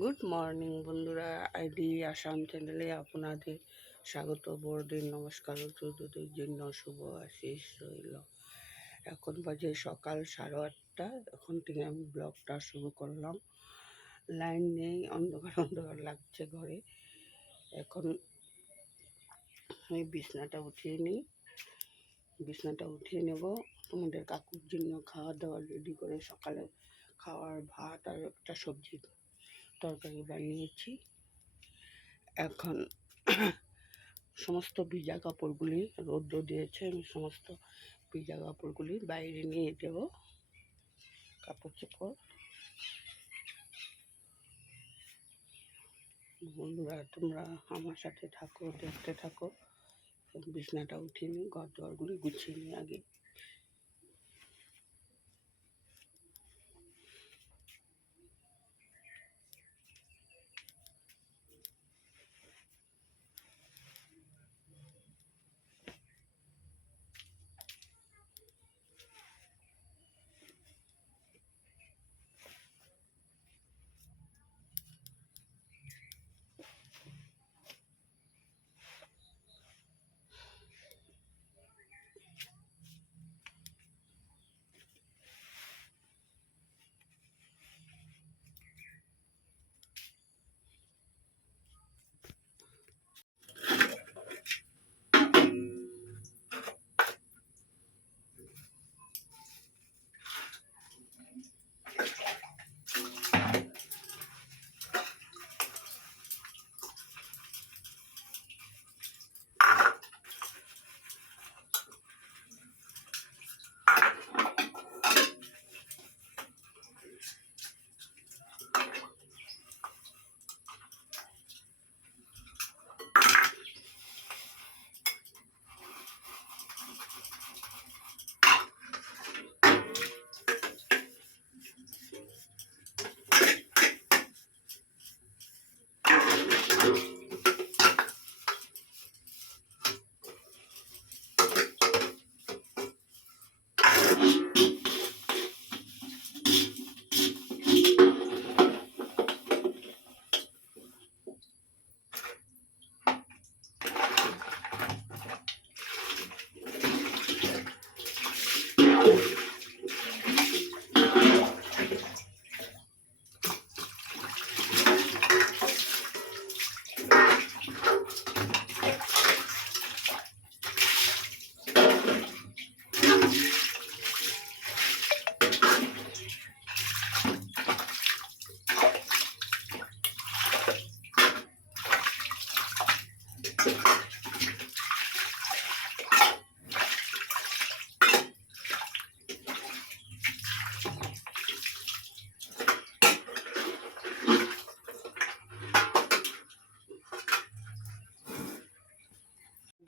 Good morning বন্ধুরা, ID Assam চ্যানেলে আপনাদের স্বাগত। বড়দিন নমস্কার, চৌদ্দদের জন্য শুভ আশিস রইল। এখন বাজে সকাল 8:30। এখন থেকে আমি ব্লগটা শুরু করলাম। লাইন নেই, অন্ধকার অন্ধকার লাগছে ঘরে। এখন আমি বিছনাটা উঠিয়ে নেব। তোমাদের কাকুর জন্য খাওয়া দাওয়া রেডি করে সকালে খাওয়ার ভাত আর একটা সবজি তরকারি বানিয়েছি। এখন সমস্ত ভিজা কাপড়গুলি রৌদ্র দিয়েছে, আমি সমস্ত ভিজা কাপড়গুলি বাইরে নিয়ে দেব। কাপড় চোপড় বন্ধুরা, তোমরা আমার সাথে থাকো, দেখতে থাকো। বিছনাটা উঠিয়ে নিই, ঘর দোয়ারগুলি গুছিয়ে নিই আগে।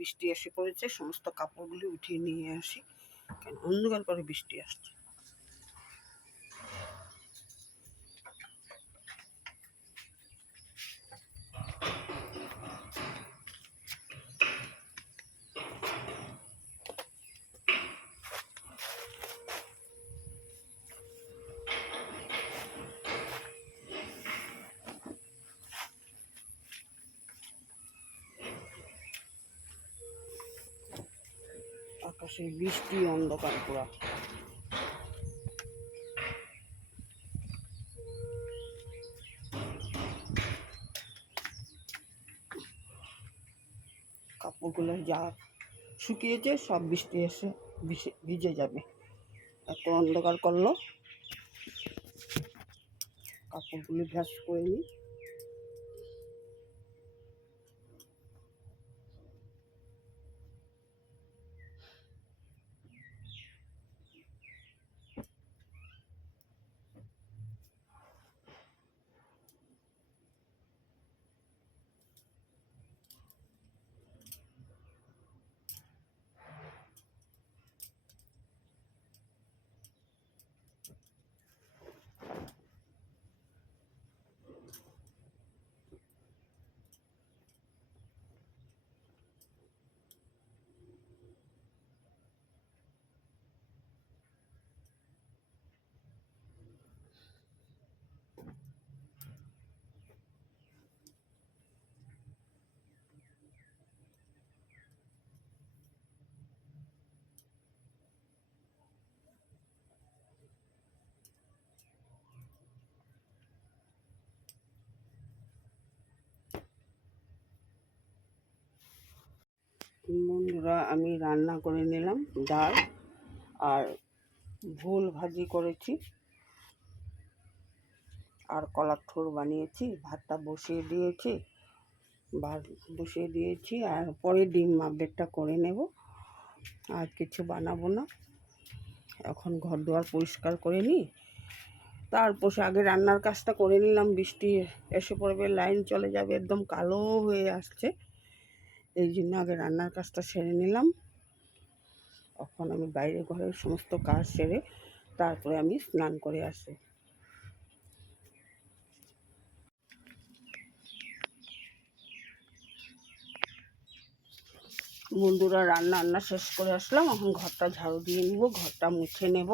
বৃষ্টি এসে পড়েছে, সমস্ত কাপড়গুলি উঠিয়ে নিয়ে আসি, কেন অন্ধকার করে বৃষ্টি আসছে। আকাশে বৃষ্টি, অন্ধকার পুরা। কাপড়গুলো যা শুকিয়েছে সব বৃষ্টি এসে ভিজে যাবে। এত অন্ধকার করলো, কাপড়গুলি ভ্যাস করে নিই। বন্ধুরা আমি রান্না করে নিলাম ডাল আর ভুল ভাজি করেছি আর কলার ঠোর বানিয়েছি, ভাতটা বসিয়ে দিয়েছি, ভাত বসিয়ে দিয়েছি আর পরে ডিম আমলেটটা করে নেব। আর কিছু বানাবো না, এখন ঘর দুয়ার পরিষ্কার করে নিই, তারপর আগে রান্নার কাজটা করে নিলাম। বৃষ্টি এসে পড়বে, লাইন চলে যাবে, একদম কালো হয়ে আসছে, এই জন্য আগে রান্নার কাজটা সেরে নিলাম। এখন আমি বাইরে ঘরের সমস্ত কাজ সেরে তারপরে আমি স্নান করে আসি। বন্ধুরা রান্না শেষ করে আসলাম, এখন ঘরটা ঝাড়ু দিয়ে নেব, ঘরটা মুছে নেব।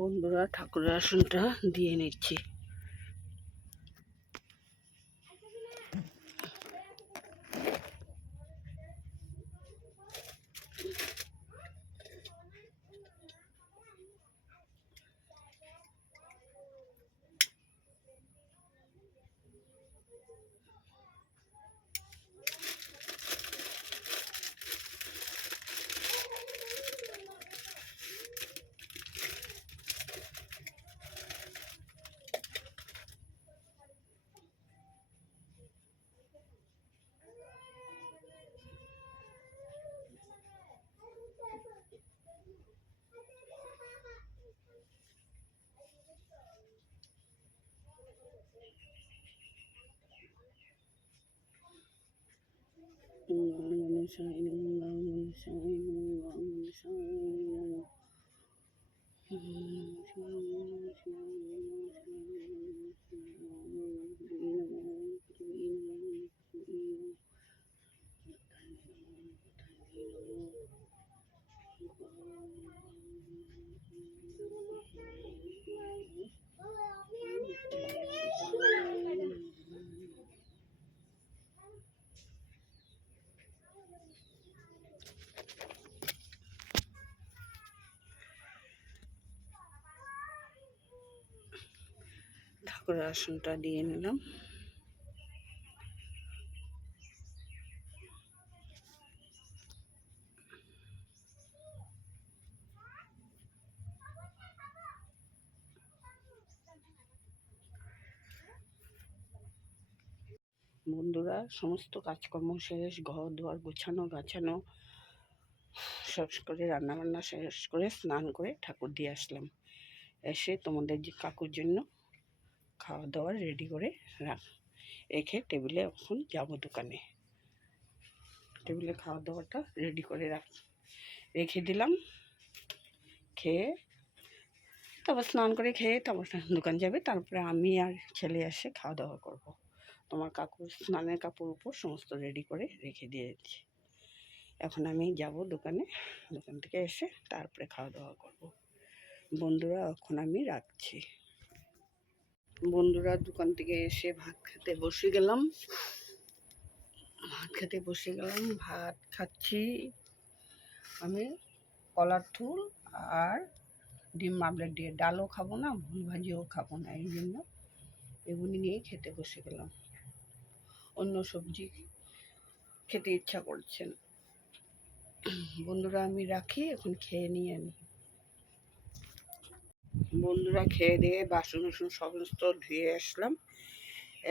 বন্ধুরা ঠাকুরের আসনটা দিয়ে নিচ্ছি। ঠাকুরের আসনটা দিয়ে নিলাম। বন্ধুরা সমস্ত কাজকর্ম শেষ, ঘর দুয়ার গোছানো গাছানো শেষ করে, রান্নাবান্না শেষ করে, স্নান করে ঠাকুর দিয়ে আসলাম। এসে তোমাদের যে কাকুর জন্য খাওয়া দাওয়া রেডি করে রেখে টেবিলে এখন যাব দোকানে। টেবিলে খাওয়া দাওয়াটা রেডি করে রেখে দিলাম। খেয়ে তারপর স্নান করে খেয়ে তারপর দোকান যাবে, তারপরে আমি আর ছেলে এসে খাওয়া দাওয়া করব। তোমার কাকুর স্নানের কাপড় উপর সমস্ত রেডি করে রেখে দিয়েছি। এখন আমি যাব দোকানে, দোকান থেকে এসে তারপরে খাওয়া দাওয়া করব। বন্ধুরা এখন আমি রাখছি। বন্ধুরা দোকান থেকে এসে ভাত খেতে বসে গেলাম। ভাত খাচ্ছি আমি কলার থুল আর ডিম আমলেট দিয়ে। ডালও খাবো না, ভুল ভাজিও খাবো না, এই জন্য এগুলি নিয়ে খেতে বসে গেলাম। অন্য সবজি খেতে ইচ্ছা করছে না। বন্ধুরা আমি রাখি, এখন খেয়ে নিয়ে আনি। বন্ধুরা খেয়ে দিয়ে বাসন সমস্ত ধুয়ে আসলাম,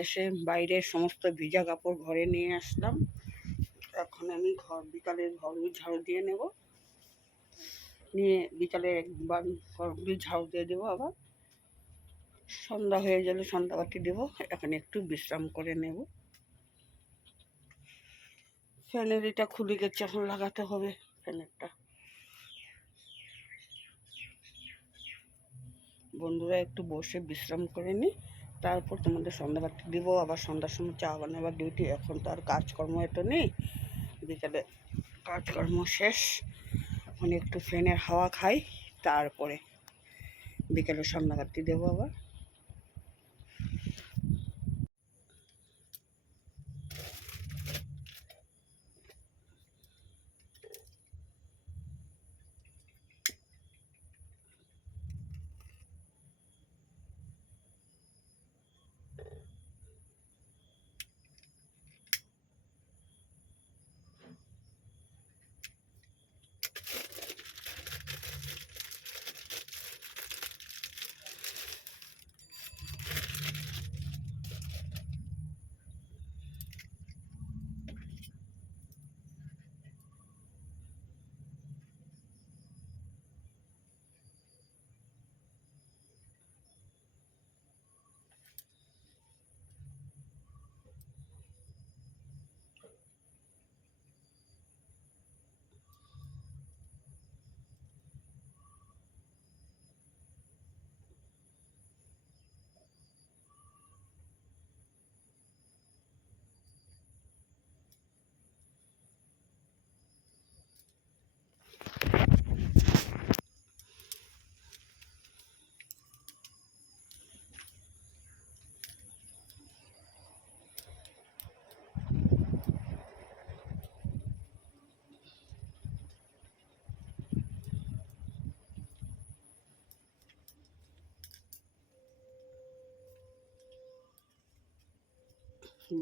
এসে বাইরের সমস্ত ভিজা কাপড় ঘরে নিয়ে আসলাম। এখন আমি বিকালের ঘরগুলি ঝাড়ু দিয়ে নেব, নিয়ে বিকালে একবার ঘরগুলি ঝাড়ু দিয়ে দেবো। আবার সন্ধ্যা হয়ে গেলে সন্ধ্যাবাতি দেবো। এখন একটু বিশ্রাম করে নেব। ফ্যানের এটা খুলে গেছে, এখন লাগাতে হবে ফ্যানেরটা। বন্ধুরা একটু বসে বিশ্রাম করে নিই, তারপর তোমাদের সন্ধ্যাবাতি দিব। আবার সন্ধ্যার সময় চা বানাবার ডিউটি। এখন তো আর কাজকর্ম এত নেই, বিকালে কাজকর্ম শেষ। এখন একটু ফ্যানের হাওয়া খাই, তারপরে বিকেলে সন্ধ্যাবাতি দেবো আবার।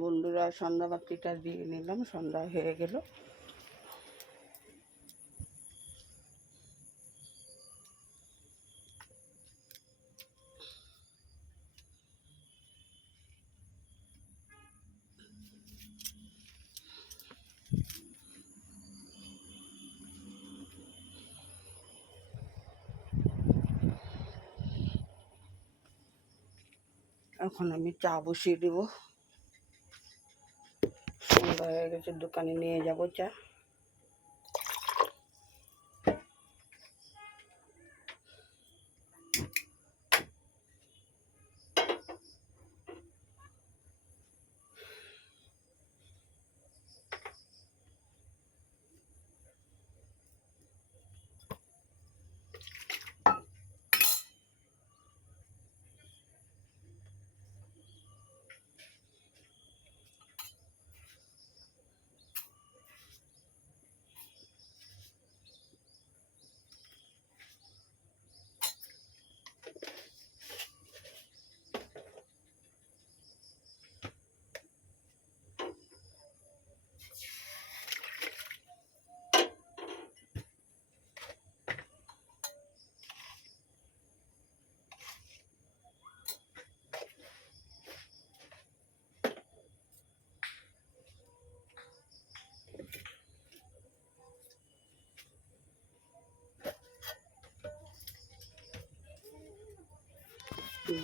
বন্ধুরা সন্ধ্যাবাতিটা দিয়ে নিলাম, সন্ধ্যা হয়ে গেল। এখন আমি চা বসিয়ে দেব। সন্ধ্যা হয়ে গেছে, দোকানে নিয়ে যাব চা।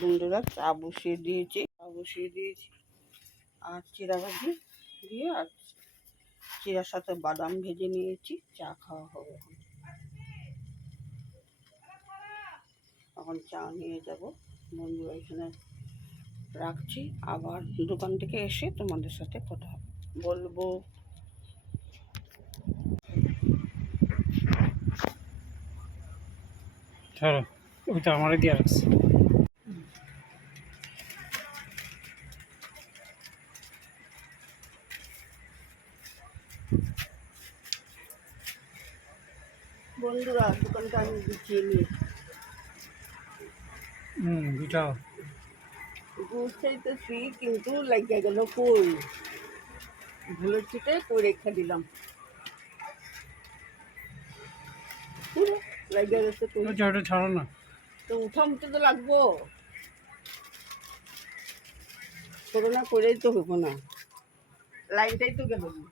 বন্ধুরা চা বসিয়ে দিয়েছি, আর চিড়া ভাজি দিয়ে, আর চিড়ার সাথে বাদাম ভেজে নিয়েছি। চা খাওয়া হবে এখন। এখন চা নিয়ে যাব। বন্ধুরা এখানে রাখছি, আবার দোকান থেকে এসে তোমাদের সাথে কথা বলবো। ওইটা আমারই দিয়ে রাখছি। বন্ধুরা দোকানটা আমি গুছিয়ে নিই। দুটাও গুছাইতেছি, কিন্তু লাগিয়ে গেল কই, ভুলের ছিটে কই রেখে দিলাম। পুরো লাগিয়ে গেছে। ওটা ছাড়ো না, তো উঠামতে তো লাগবো। করোনা করেই তো হবো না, লাইনটাই তো গেল না।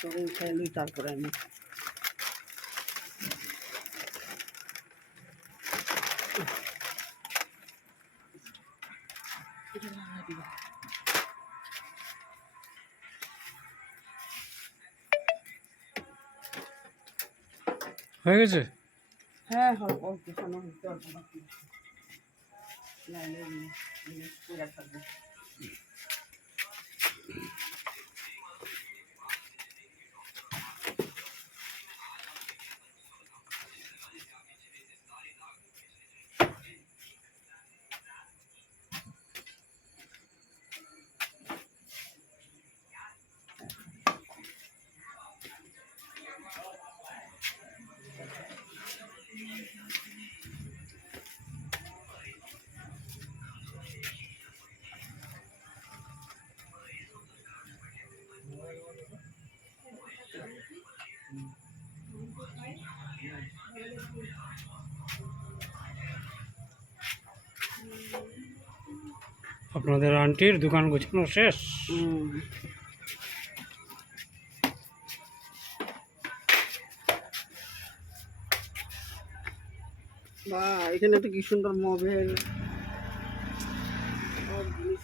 তোরে উঠাই লই তারপরে আমি হয়ে গেছে। হ্যাঁ অল্প অল্প সময় হচ্ছে, অল্প বাকি লাইনে পুরা থাকবে। আপনাদের আন্টির দোকান গোছানো শেষ। বা এখানে তো কি সুন্দর মোবাইল সব জিনিস